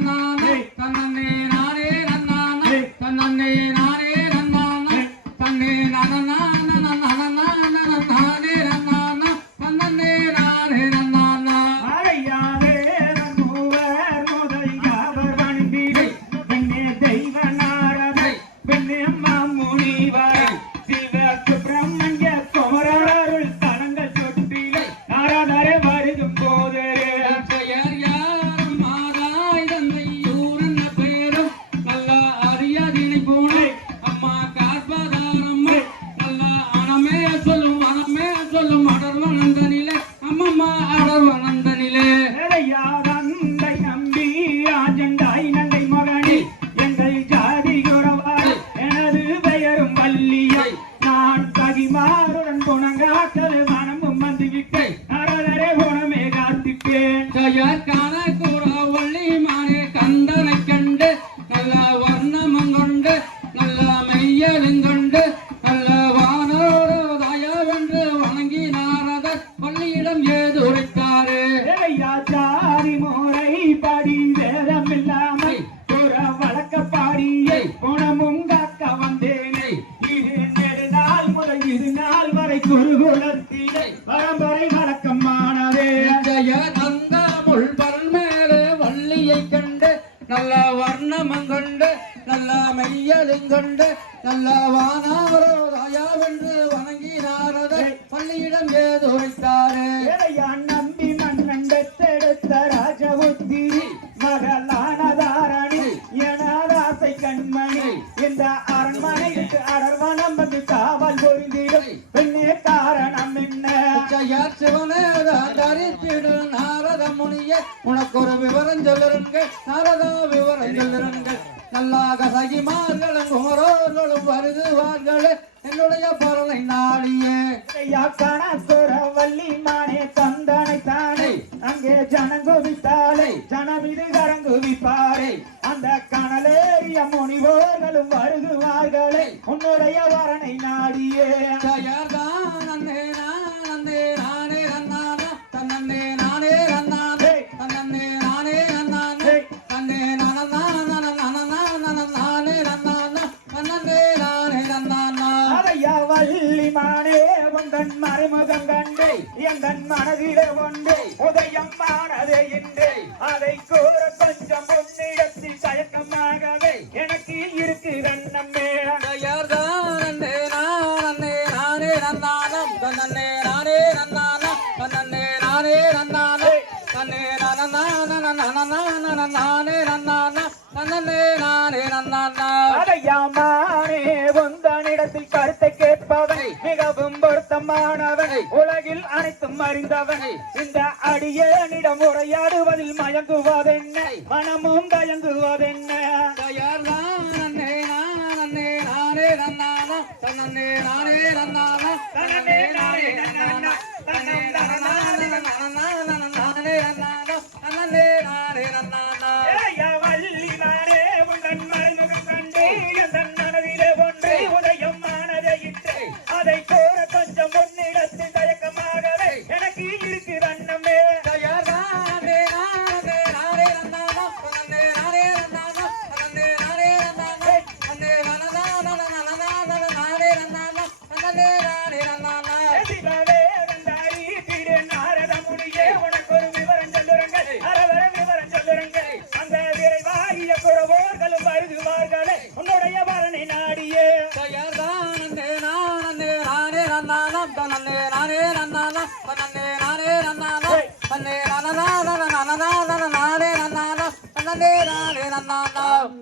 நன்னானே ஜெயக்கான கூற வள்ளி மானே கந்தனை கண்டு நல்ல வர்ணமங்கொண்டு நல்ல மெய்யலுங்கொண்டு நல்ல வானோடு தயவென்று வணங்கி நாரதர் பள்ளியிடம் ஏது உரைத்தாரே நிறையா ஜாதி முறை படி வேதம் இல்லாமல் புற வழக்க பாடியை குணமும் காக்க வந்தேனே. இது நெடுநாள் முதல் இது நாள் வரை குருகுலத்திலே கண்டு நல்ல வர்ணமங்கொண்டு நல்ல மெய்யலுங்கொண்டு நல்ல வானாவரோ தயாவென்று வணங்கி நாரதர் பள்ளியிடம் ஏது உரைத்தாரே? நம்பி மன்னன் பெற்றெடுத்த ராஜபுத்திரி மகளானதாரணி எனதாசை கண்மணி. இந்த அரண்மனைக்கு அடர்வனம் வந்து காவல் பொருந்திடும். பெண்ணே காரணம் என்ன? சிவனே தரித்திடு நாரத முனியே உனக்கு ஒரு விவரம் சொல்லுறங்க நாரதா விவரம் சொல்லுறங்க நல்லாக சகிமார்களும் குமரோர்களும் வருதுவார்களே என்னுடைய பொருளை நாடியே. வள்ளி மானே தந்தனை தானே. அங்கே ஜனங்குவித்தாலே ஜனமிது கரங்குவிப்பாரே அந்த கனலேறிய முனிவோர்களும் வருகுவார்களே உன்னுடைய வரனை நாடியே. ஜெயர்தான் உந்தன் மறைமுகம் கண்டு எந்தன் மனதிலே ஒன்று உதயம் மானதே இன்று. அதை கூற கொஞ்சம் உன்னிடத்தில் தயக்கமாகவே எனக்கு இருக்கு கண்ணம்மே ஜெயர்தானே நானே நானே நன்னானம் தன்னே நானே நன்னானா தன்னே நானே நன்னானா தன்னே நானே நானே நன்னானா தன்னே நானே நன்னானா அடையாமானே உந்தனிடத்தில் கருத்தை கேட்பவன் மிகவும் பொருத்தமானவன் உலகில் அனைத்தும் அறிந்தவன். இந்த அடியேனிடம் உரையாடுவதில் மயங்குவதென்ன? மனமும் தயங்குவதென்ன? தன்னே நானே நன்னானா? தன்னே நானே நன்னானா, தன்னே நானே நானே நன்னானா? தன்னே நானே நன்னானா?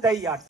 நனநான நனநான